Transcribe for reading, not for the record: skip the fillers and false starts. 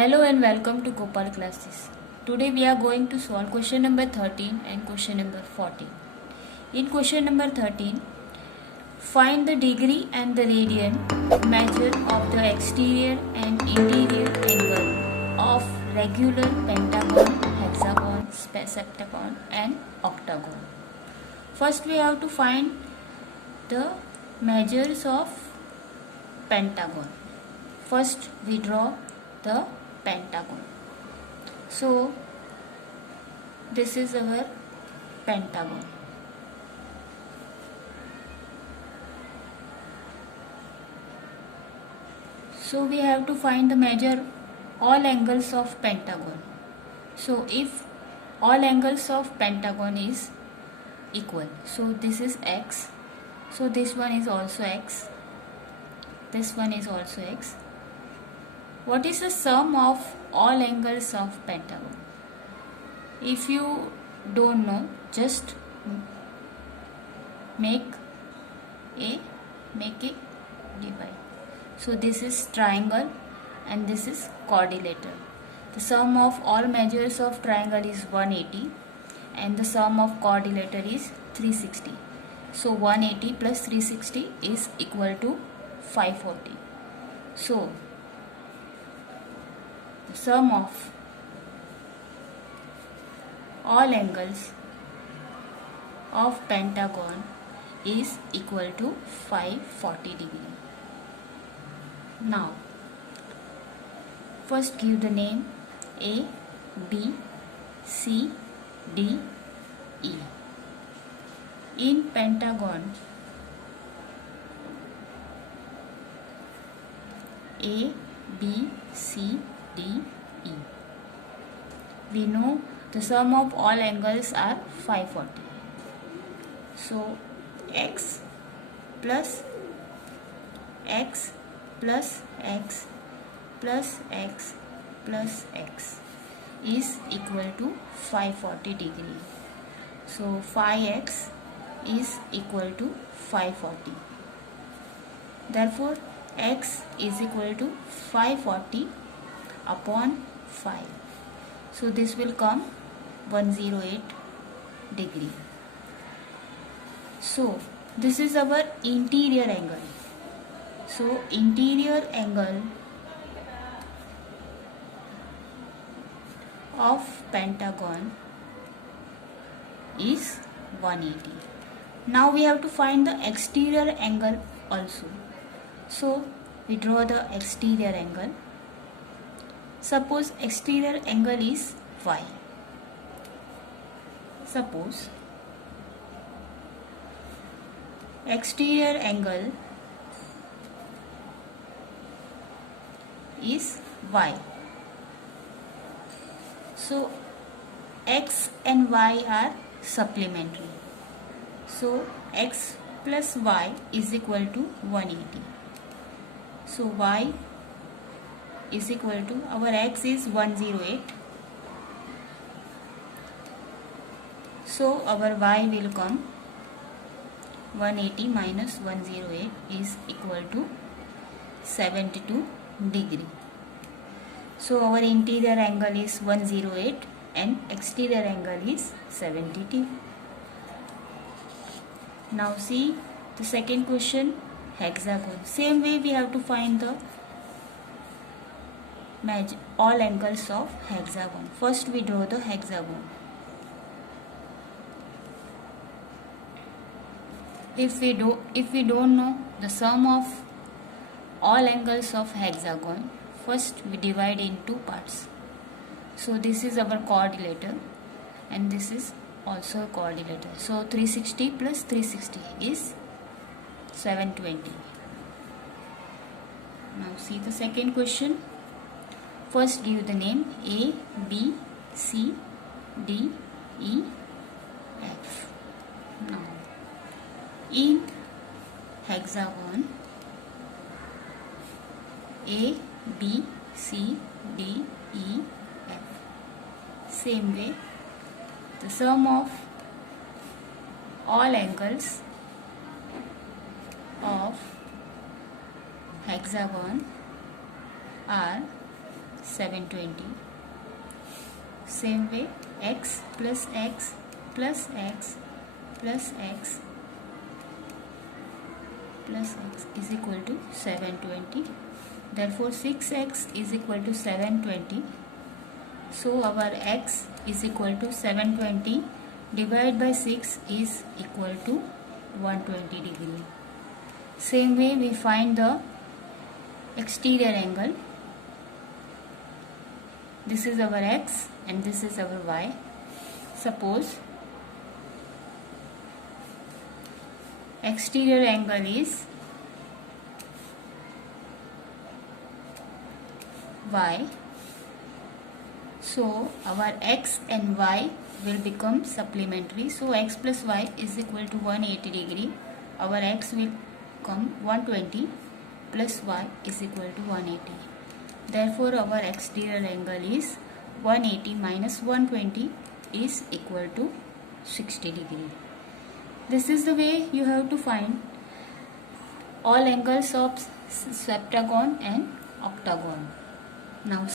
Hello and welcome to Gopal classes. Today we are going to solve question number 13 and question number 14. In question number 13, find the degree and the radian measure of the exterior and interior angle of regular pentagon, hexagon, septagon and octagon. First we have to find the measures of pentagon. First we draw the pentagon. So this is our pentagon. So we have to find the measure all angles of pentagon. So if all angles of pentagon is equal, so this is x, so this one is also x, this one is also x. What is the sum of all angles of pentagon? If you don't know, just make it divide. So this is triangle and this is quadrilateral. The sum of all measures of triangle is 180 and the sum of quadrilateral is 360. So 180 plus 360 is equal to 540. So the sum of all angles of pentagon is equal to 540 degree. Now first give the name A, B, C, D, E. In pentagon A, B, C, D, E, we know the sum of all angles are 540. So x plus x plus x plus x plus x is equal to 540 degree. So 5x is equal to 540. Therefore x is equal to 540 upon 5. So this will come 108 degree. So this is our interior angle. So interior angle of pentagon is 180. Now we have to find the exterior angle also. So we draw the exterior angle. Suppose exterior angle is y. Suppose exterior angle is y. So x and y are supplementary. So x plus y is equal to 180. So y is equal to, our x is 108. So our y will come 180 minus 108 is equal to 72 degree. So our interior angle is 108 and exterior angle is 72. Now see the second question, hexagon. Same way we have to find the all angles of hexagon. First we draw the hexagon. If we don't know the sum of all angles of hexagon, first we divide in two parts. So this is our quadrilateral and this is also a quadrilateral. So 360 plus 360 is 720. Now see the second question. First give the name A, B, C, D, E, F. Now in hexagon A, B, C, D, E, F. Same way the sum of all angles of hexagon are 720. Same way, x plus x plus x plus x plus x is equal to 720. Therefore 6x is equal to 720. So our x is equal to 720 divided by 6 is equal to 120 degree. Same way we find the exterior angle. This is our x and this is our y. Suppose exterior angle is y. So our x and y will become supplementary. So x plus y is equal to 180 degree. Our x will come 120 plus y is equal to 180. Therefore our exterior angle is 180 minus 120 is equal to 60 degree. This is the way you have to find all angles of septagon and octagon. Now